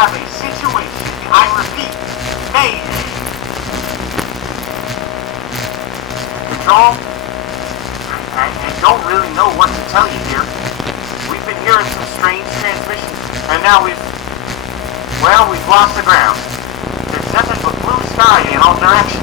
have a situation. I repeat, Mayday. Control? I don't really know what to tell you here. We've been hearing some strange transmissions, and now we've lost the ground. There's nothing but blue sky in all directions.